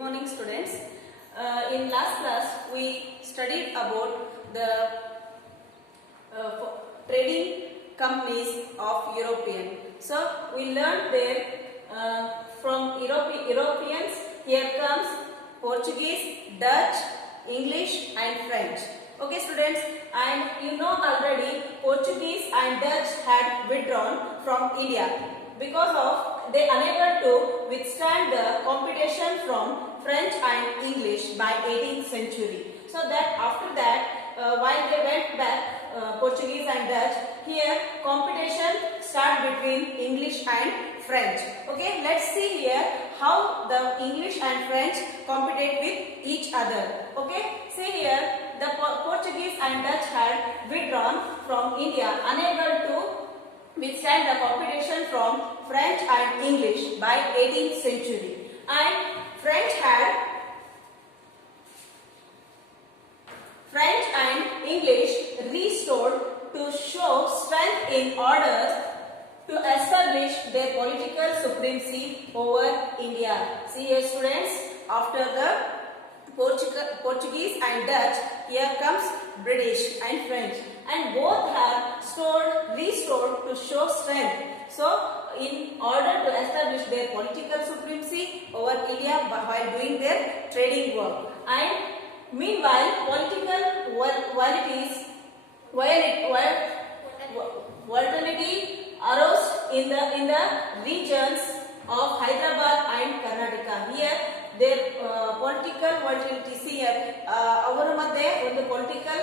morning, students. In last class we studied about the trading companies of European. So we learned there from Europeans. Here comes Portuguese, Dutch, English and French. Okay students, and you know already Portuguese and Dutch had withdrawn from India because of they unable to withstand the competition from French and English by 18th century. So that after that while they went back Portuguese and Dutch, here competition start between English and French. Okay, let's see here how the English and French compete with each other. Okay, see here the Portuguese and Dutch had withdrawn from India, unable to withstand the competition from French and English by 18th century. And French and English restored to show strength in order to establish their political supremacy over India. See here students, after the Portuguese and Dutch, here comes British and French, and both have restored to show strength. So in order to establish their political supremacy over India while doing their trading work, and meanwhile political volatility arose in the regions of Hyderabad and Karnataka. Here their political volatility, see here ಅವರ ಮಧ್ಯೆ ಒಂದು political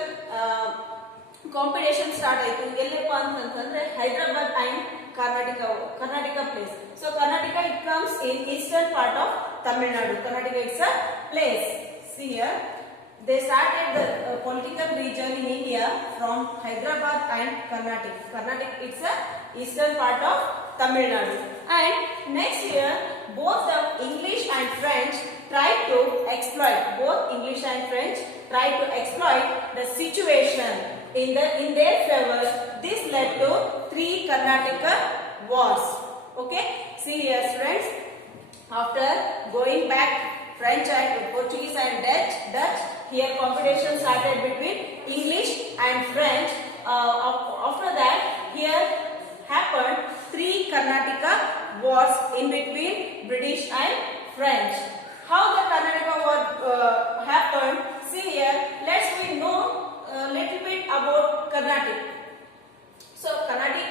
competition start ಆಯಿತು. ಎಲ್ಲಪ್ಪ ಅಂತಂದ್ರೆ Hyderabad and Karnataka place. So Karnataka it comes in eastern part of Tamil Nadu. Karnataka is a place. See here, they started the political region in India from Hyderabad and Karnataka. Karnataka is a eastern part of Tamil Nadu. And next year, both the English and French tried to exploit. Both English and French tried to exploit the situation in their favor. This led to 3 Karnataka wars. Okay, see here, friends. After going back French and Portuguese and Dutch, here competition started between English and French. After that, here happened 3 Karnataka wars in between British and French. How the Karnataka war happened? See here, let's we know a little bit about Carnatic. So Carnatic,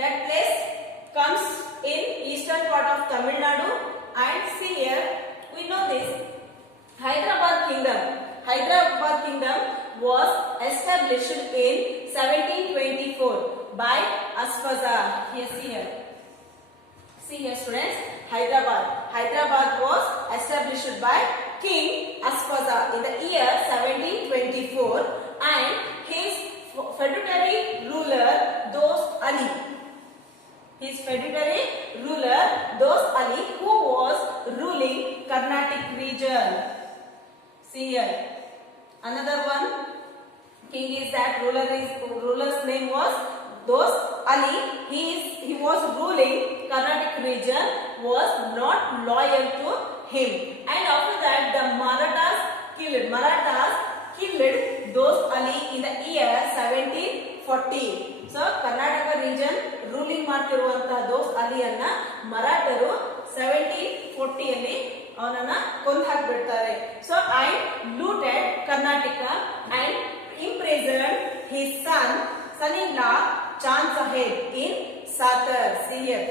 that place comes in eastern part of Tamil Nadu, and see here we know this Hyderabad Kingdom was established in 1724 by Asfaza. See here students, Hyderabad was established by King Asfaza in the year 1724, and his feudatory ruler Dost Ali, who was ruling Carnatic region. See here, another one king is that ruler's name was Dost Ali. He was ruling Carnatic region, was not loyal to him, and after that the Marathas killed Dost Ali in the year 1740. So Karnataka region ruling ಮಾಡ್ತಿರುವಂತಹ Dost Ali ಅನ್ನ ಮರಾಠರು 1740 ಅಲ್ಲಿ ಅವನನ್ನ ಕೊಂದು ಹಾಕಿಬಿಡ್ತಾರೆ. So I looted Karnataka and imprisoned his son-in-law Chand Saheb in Satar. See here,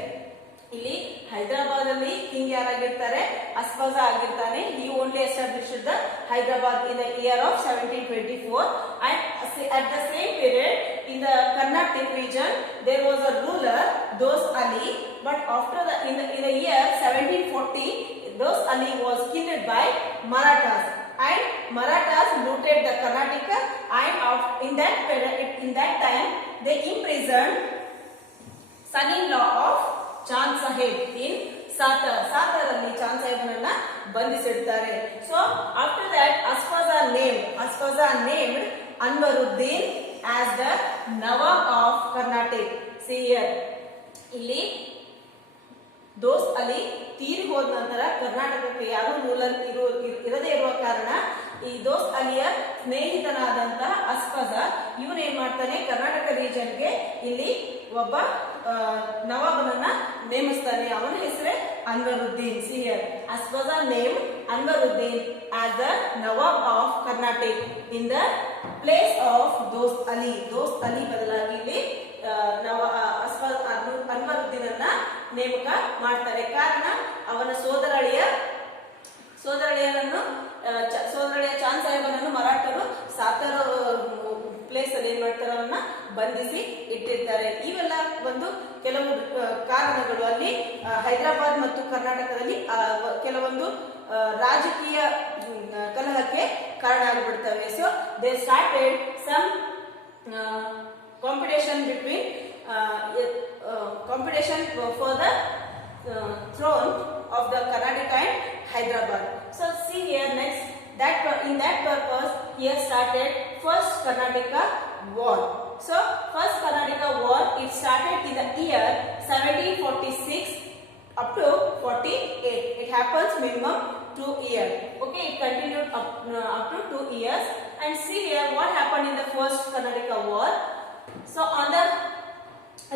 ಇಲ್ಲಿ ಹೈದರಾಬಾದ್ ಅಲ್ಲಿ king ಯಾರಾಗಿರ್ತಾರೆ, ಅಸ್ಫಜಾ ಆಗಿರ್ತಾನೆ. He only established the Hyderabad in the year of 1724, and at the same period in the Carnatic region there was a ruler Dost Ali, but after in the year 1740 Dost Ali was killed by Marathas, and Marathas looted the Karnataka, and in that time they imprisoned son-in-law of Chand Saheb in Satar ಅಲ್ಲಿ Chand ಸಾಹೇಬನನ್ನ ಬಂಧಿಸಿಡ್ತಾರೆ. So after that Asfaza named Anwaruddin as the Nawab of Carnatic. See here, ಇಲ್ಲಿ ದೋಸ್ತ್ ಅಲಿ ತೀರಿ ಹೋದ ನಂತರ ಕರ್ನಾಟಕಕ್ಕೆ ಯಾರು ruler ಇರದೇ ಇರುವ ಕಾರಣ ಈ ದೋಸ್ತ್ ಅಲಿಯ ಸ್ನೇಹಿತನಾದಂತಹ ಅಸ್ಫಜ ಇವನು ಏನ್ ಮಾಡ್ತಾನೆ, ಕರ್ನಾಟಕ ರೀಜನ್ಗೆ ಇಲ್ಲಿ ಒಬ್ಬ ನವಾಬನನ್ನ ನೇಮಿಸ್ತಾನೆ. ಅವನ ಹೆಸರೇ ಅನ್ವರುದ್ದೀನ್. ಸಿ ಹಿಯರ್, ಅಸ್ಫಜ name Anwaruddin as the nawab of Karnataka in the place of Dost Ali. ದೋಸ್ತ್ ಅಲಿ ಬದಲಾಗಿ ಇಲ್ಲಿ ಅನ್ವರುದ್ದೀನನ್ನ ನೇಮಕ ಮಾಡ್ತಾರೆ. ಕಾರಣ ಅವನ ಸೋದರಳಿಯ ಚಾಂದ್ ಸಾಹೇಬನನ್ನು ಮರಾಠರು ಸಾತರ ಪ್ಲೇಸ್ ಅಲ್ಲಿ ಏನ್ ಮಾಡ್ತಾರೆ, ಅವನ್ನ ಬಂಧಿಸಿ ಇಟ್ಟಿರ್ತಾರೆ. ಇವೆಲ್ಲ ಒಂದು ಕೆಲವು ಕಾರಣಗಳು ಅಲ್ಲಿ ಹೈದರಾಬಾದ್ ಮತ್ತು ಕರ್ನಾಟಕದಲ್ಲಿ ಕೆಲವೊಂದು ರಾಜಕೀಯ ಕಲಹಕ್ಕೆ ಕಾರಣ ಆಗಿಬಿಡ್ತವೆ. So they started some competition for the throne of the Karnataka and Hyderabad. So see here next, in that purpose here started first Karnataka war. So first Karnataka war, it started in the year 1746 up to 48. It happens minimum 2 years. Okay, it continued up to 2 years. And see here what happened in the first Karnataka war. So on the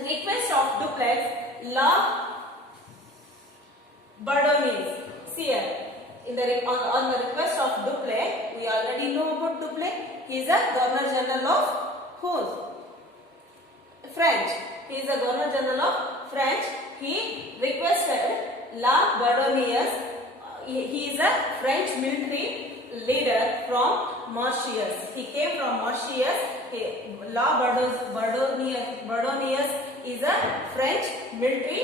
request of Dupleix, Lord Bardonius, see here, on the request of Dupleix, we already know about Dupleix. He is a Governor General of whose? French. He is the Governor General of French. He requested Lord Bardonius. He is a French military leader from Mauritius. He came from Mauritius. Lord Bardonius is a French military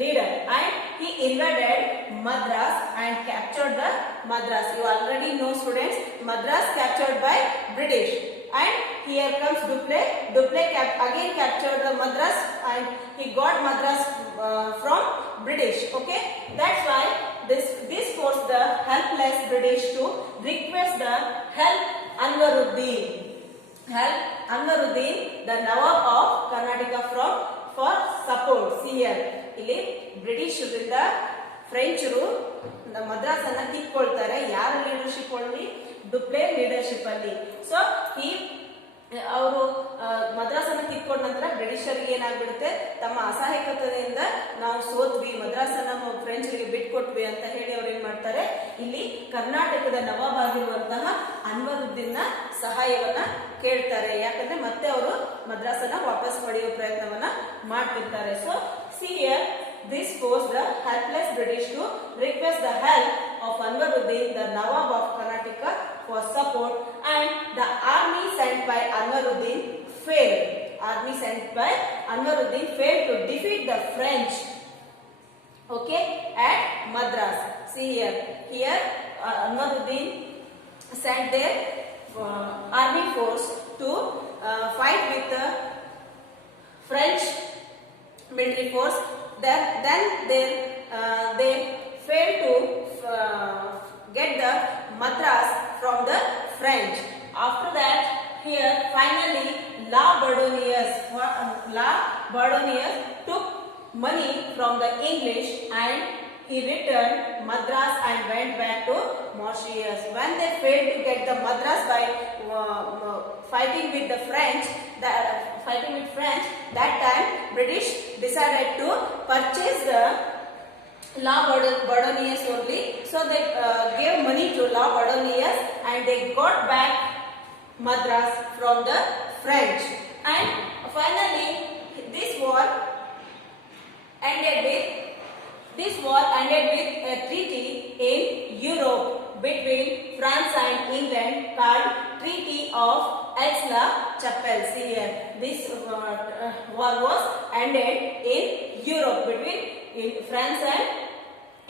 leader and he invaded Madras and captured the Madras. You already know, students, Madras captured by British. And here comes Dupleix. Dupleix again captured the Madras and he got Madras from British. Okay, that's why this forced the helpless British to request the help Anwaruddin, the Nawab of Karnataka for support. See here, ಇಲ್ಲಿ ಬ್ರಿಟಿಷರಿಂದ ಫ್ರೆಂಚರು ಮದ್ರಾಸ್ ಅನ್ನ ಕಿತ್ಕೊಳ್ತಾರೆ. ಯಾರ leadership ಅಲ್ಲಿ? Duplex leadership ಅಲ್ಲಿ. So ಅವರು ಮದ್ರಾಸ್ ಅನ್ನ ಕಿತ್ಕೊಂಡ ನಂತರ ಬ್ರಿಟಿಷರಿಗೆ ಏನಾಗ್ಬಿಡುತ್ತೆ, ತಮ್ಮ ಅಸಹಾಯಕತೆಯಿಂದ ನಾವು ಸೋತ್ವಿ, ಮದ್ರಾಸ್ ಅನ್ನ ಫ್ರೆಂಚರಿಗೆ ಬಿಟ್ಕೊಟ್ವಿ ಅಂತ ಹೇಳಿ ಅವ್ರು ಏನ್ ಮಾಡ್ತಾರೆ, ಇಲ್ಲಿ ಕರ್ನಾಟಕದ ನವಾಬ್ ಆಗಿರುವಂತಹ ಅನ್ವರುದ್ದೀನ್ನ ಸಹಾಯವನ್ನ ಕೇಳ್ತಾರೆ. ಯಾಕಂದ್ರೆ ಮತ್ತೆ ಅವರು ಮದ್ರಾಸ್ ಅನ್ನ ವಾಪಸ್ ಪಡೆಯುವ ಪ್ರಯತ್ನವನ್ನ ಮಾಡ್ತಿರ್ತಾರೆ. So see here, this forced the helpless British to request the help of Anwaruddin, the Nawab of Karnataka, for support, and the army sent by Anwaruddin failed. Failed to defeat the French. Okay, at Madras. See here, Anwaruddin sent their army force to fight with the French military force. Then they failed to get the Madras from the French. After that, here finally Lord Bardonius took money from the English and he returned Madras and went back to Mauritius. When they failed to get the Madras by fighting with the French, that time British decided to purchase the Lord Bardonius only. So they gave money to Lord Bardonius and they got back Madras from the French. And finally, this war ended with a treaty in Europe between France and England called Treaty of Aix-la-Chapelle. See here, this war was ended in Europe between France and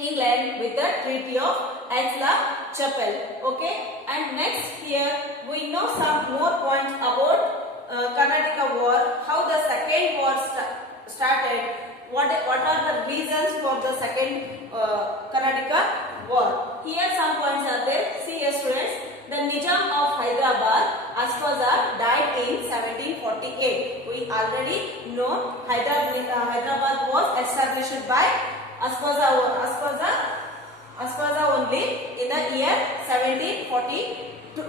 England with the Treaty of Aix-la-Chapelle. Okay, and next here we know some more points about Karnataka war, how the second war started, what are the reasons for the second Karnataka war. Here some points are there. See here, students, the Nizam of Hyderabad, Asfaza, died in 1748. We already know Hyderabad was established by Asfaza only in the year 1742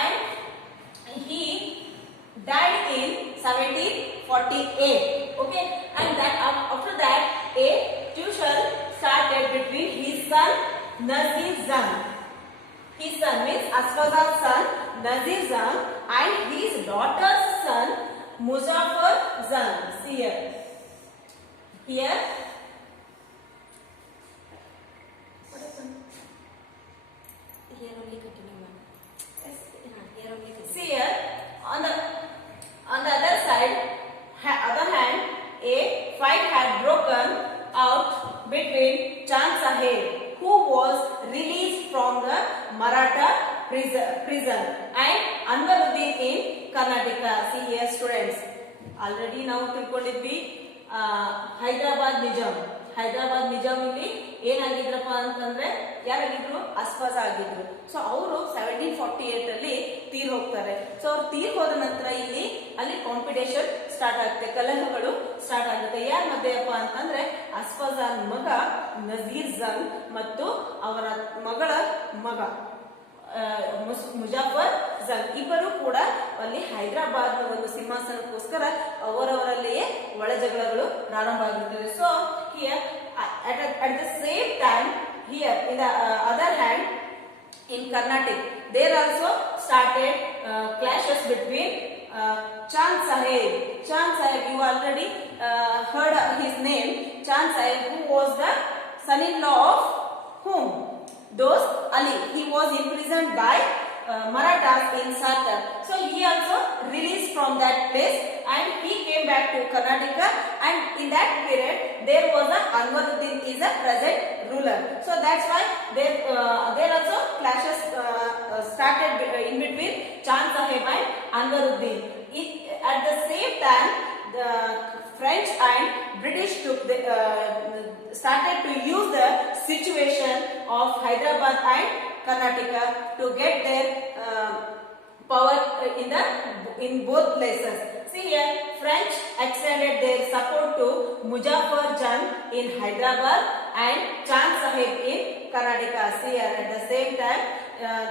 and he died in 1748. Okay, and that after that a tussle started between his son Nazir Jang. His son means Asfaza's son Nazir Jang and his daughter's son Muzaffar Jang. See here. Here. What happened? Here only continue. Yes. Here only continue. See here. On the other side, other hand, a fight had broken out between Chand Saheb, who was released from the Maratha prison, and Anwaruddin in Karnataka. See here, students. Already now ತಿಳ್ಕೊಂಡಿದ್ವಿ ಹೈದರಾಬಾದ್ ನಿಜಾಮ್ ಇಲ್ಲಿ ಏನಾಗಿದ್ರಪ್ಪ ಅಂತಂದ್ರೆ ಯಾರಾಗಿದ್ರು ಅಸ್ಫಾಜ ಆಗಿದ್ರು. So ಅವರು 1748 ಅಲ್ಲಿ ತೀರ್ ಹೋಗ್ತಾರೆ. So ಅವ್ರು ತೀರ್ ಹೋದ ನಂತರ ಅಲ್ಲಿ ಕಾಂಪಿಟೇಷನ್ ಸ್ಟಾರ್ಟ್ ಆಗುತ್ತೆ, ಕಲಹಗಳು ಸ್ಟಾರ್ಟ್ ಆಗುತ್ತೆ. ಯಾರ ಮಧ್ಯೆಯಪ್ಪ ಅಂತಂದ್ರೆ ಅಸ್ಫಾಜಾನ್ ಮಗ ನಜೀರ್ ಜಂಗ್ ಮತ್ತು ಅವರ ಮಗಳ ಮಗ ಮುಜಾಫರ್ ಜಂಗ್ ಇಬ್ಬರು ಕೂಡ ಅಲ್ಲಿ ಹೈದರಾಬಾದ್ ಒಂದು ಸಿಂಹಾಸನಕ್ಕೋಸ್ಕರ ಅವರವರಲ್ಲಿಯೇ ಒಳ ಜಗಳಗಳು ಪ್ರಾರಂಭ ಆಗಿರ್ತದೆ. So here at the same time here in the other hand in Karnataka there also started clashes between Chand Saheb, you already heard his name, Chand Saheb, who was the son-in-law of whom? Dost Ali. He was imprisoned by Marathas in Satar. So he also released from that place and he came back to Karnataka, and in that period there was a Anwaruddin is a present ruler. So that's why there also clashes started in between Chand Saheb and Anwaruddin. At the same time the French and British started to use the situation of Hyderabad and Karnataka to get their power in both places. See here, French extended their support to Muzaffar Jang in Hyderabad and Chand Saheb in Karnataka. See here, at the same time,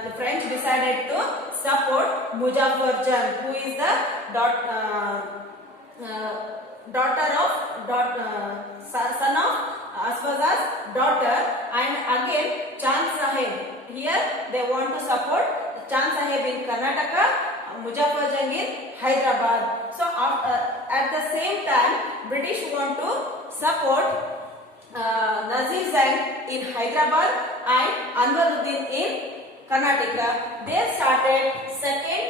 the French decided to support Muzaffar Jang, who is the son of Asfaza's daughter, and again Chand Saheb. Here they want to support Chand Saheb in Karnataka, Muzaffar Jang in Hyderabad. So at the same time, British want to support Nazir Jang in Hyderabad and Anwaruddin in Karnataka. They started second